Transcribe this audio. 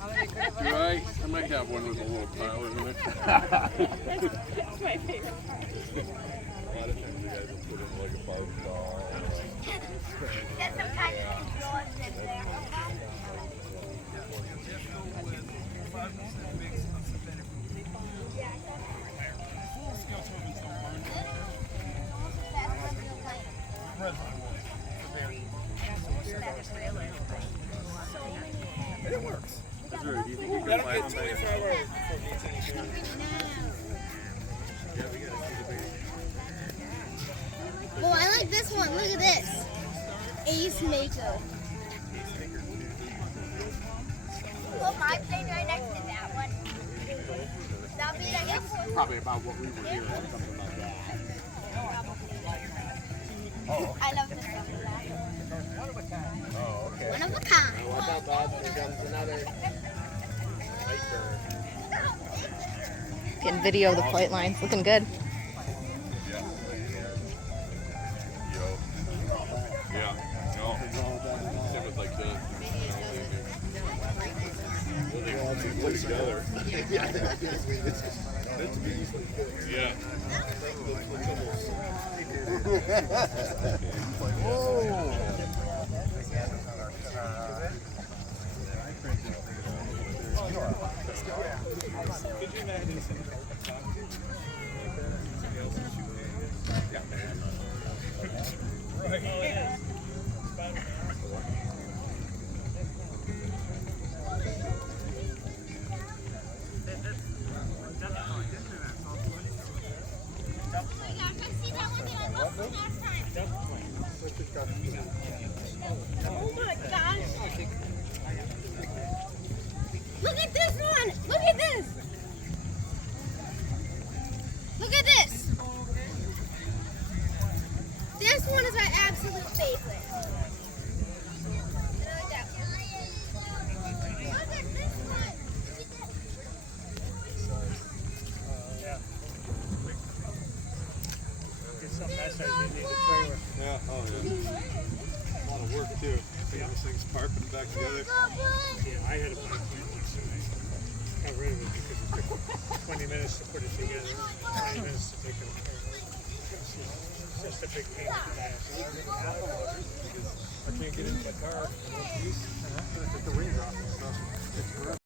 Do I? I might have one with a little pilot in it. That's my favorite part. A lot of times you guys will put in like a Barbie doll. Get some kind of controls in there. It works. That's right. Do you think you That'll can fly get on 24 that? hours before we get to Yeah, we gotta see the baby. Oh, I like this one. Look at this. Ace Maker. Put my plane right next to that one. That'll be like a Probably about what we were hearing or something like that. I love this one. Oh, okay. One of a kind. Watch out, Bob. Here comes another. Getting video of the flight lines. Looking good. Yeah. No. It was like this. They all put together. Yeah. Oh my gosh. Look at this one. Look at this. Look at this. This one is my absolute favorite. I like that one. Look at this one. Get something that size, you need a trailer. Yeah, oh yeah. A lot of work too. Getting those things parking back together. Yeah, I had a bike once and I got rid of it because it took 20 minutes to put it together, 20 minutes to take it apart. It's just a big pain in the ass. I can't get into my car. I don't use. Take the wings off and stuff. It's